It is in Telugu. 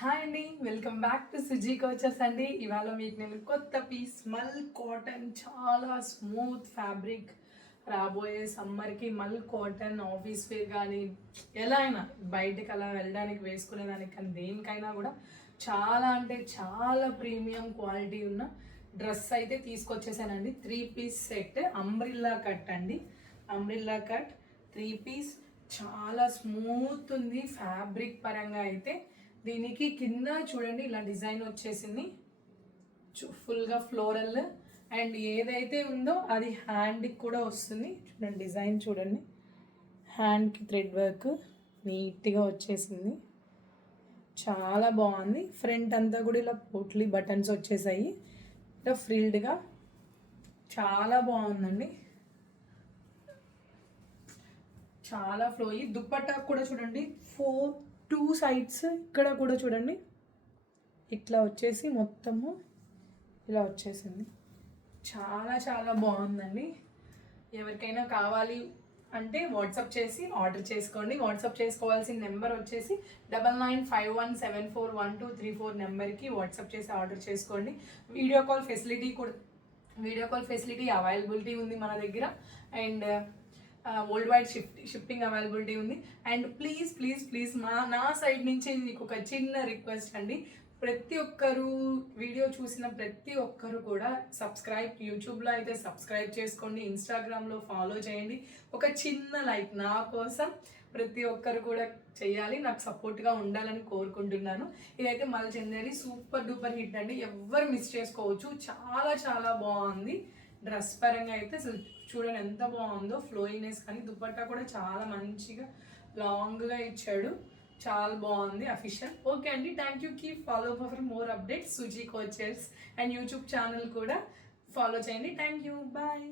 హాయ్ అండి, వెల్కమ్ బ్యాక్ టు సుజీ కోచర్స్ అండి. ఇవాళ మీకు నేను కొత్త పీస్ మల్ కాటన్ చాలా స్మూత్ ఫ్యాబ్రిక్ రాబోయే సమ్మర్కి మల్ కాటన్ ఆఫీస్ వేర్ కానీ ఎలా అయినా బయటకు అలా వెళ్ళడానికి వేసుకునేదానికి కానీ దేనికైనా కూడా చాలా అంటే చాలా ప్రీమియం క్వాలిటీ ఉన్న డ్రెస్ అయితే తీసుకొచ్చేసానండి. 3 పీస్ సెట్ అంబ్రిల్లా కట్ అండి. అంబ్రిల్లా కట్ 3 పీస్ చాలా స్మూత్ ఉంది ఫ్యాబ్రిక్ పరంగా అయితే. దీనికి కింద చూడండి ఇలా డిజైన్ వచ్చేసింది, ఫుల్గా ఫ్లోరల్. అండ్ ఏదైతే ఉందో అది హ్యాండ్కి కూడా వస్తుంది. చూడండి డిజైన్ చూడండి, హ్యాండ్కి థ్రెడ్ వర్క్ నీట్గా వచ్చేసింది, చాలా బాగుంది. ఫ్రంట్ అంతా కూడా ఇలా పోట్లీ బటన్స్ వచ్చేసాయి, ఇలా ఫ్రిల్డ్గా చాలా బాగుందండి. చాలా ఫ్లోయి. దుప్పట్టా కూడా చూడండి, 2 సైడ్స్ ఇక్కడ కూడా చూడండి ఇట్లా వచ్చేసి మొత్తము ఇలా వచ్చేసింది. చాలా చాలా బాగుందండి. ఎవరికైనా కావాలి అంటే వాట్సాప్ చేసి ఆర్డర్ చేసుకోండి. వాట్సాప్ చేసుకోవాల్సిన నెంబర్ వచ్చేసి 9951741234 నెంబర్కి వాట్సాప్ చేసి ఆర్డర్ చేసుకోండి. వీడియో కాల్ ఫెసిలిటీ అవైలబిలిటీ ఉంది మన దగ్గర. And world wide shipping availability ఉంది. అండ్ ప్లీజ్ నా సైడ్ నుంచి మీకు ఒక చిన్న రిక్వెస్ట్ అండి. ప్రతి ఒక్కరు వీడియో చూసిన ప్రతి ఒక్కరు కూడా యూట్యూబ్లో అయితే సబ్స్క్రైబ్ చేసుకోండి, ఇన్స్టాగ్రామ్లో ఫాలో చేయండి. ఒక చిన్న లైక్ నా కోసం ప్రతి ఒక్కరు కూడా చేయాలి, నాకు సపోర్ట్గా ఉండాలని కోరుకుంటున్నాను. ఇదైతే మల్ చందేరి సూపర్ డూపర్ హిట్ అండి, ఎవ్వరు మిస్ చేసుకోవచ్చు. చాలా చాలా బాగుంది. డ్రెస్ పరంగా అయితే అసలు చూడండి ఎంత బాగుందో, ఫ్లోయినెస్ కానీ దుపట్టా కూడా చాలా మంచిగా లాంగ్గా ఇచ్చాడు, చాలా బాగుంది అఫీషియల్. ఓకే అండి, thank you. Keep follow for more updates Suji coutures. And YouTube channel కూడా ఫాలో చేయండి. Thank you, bye.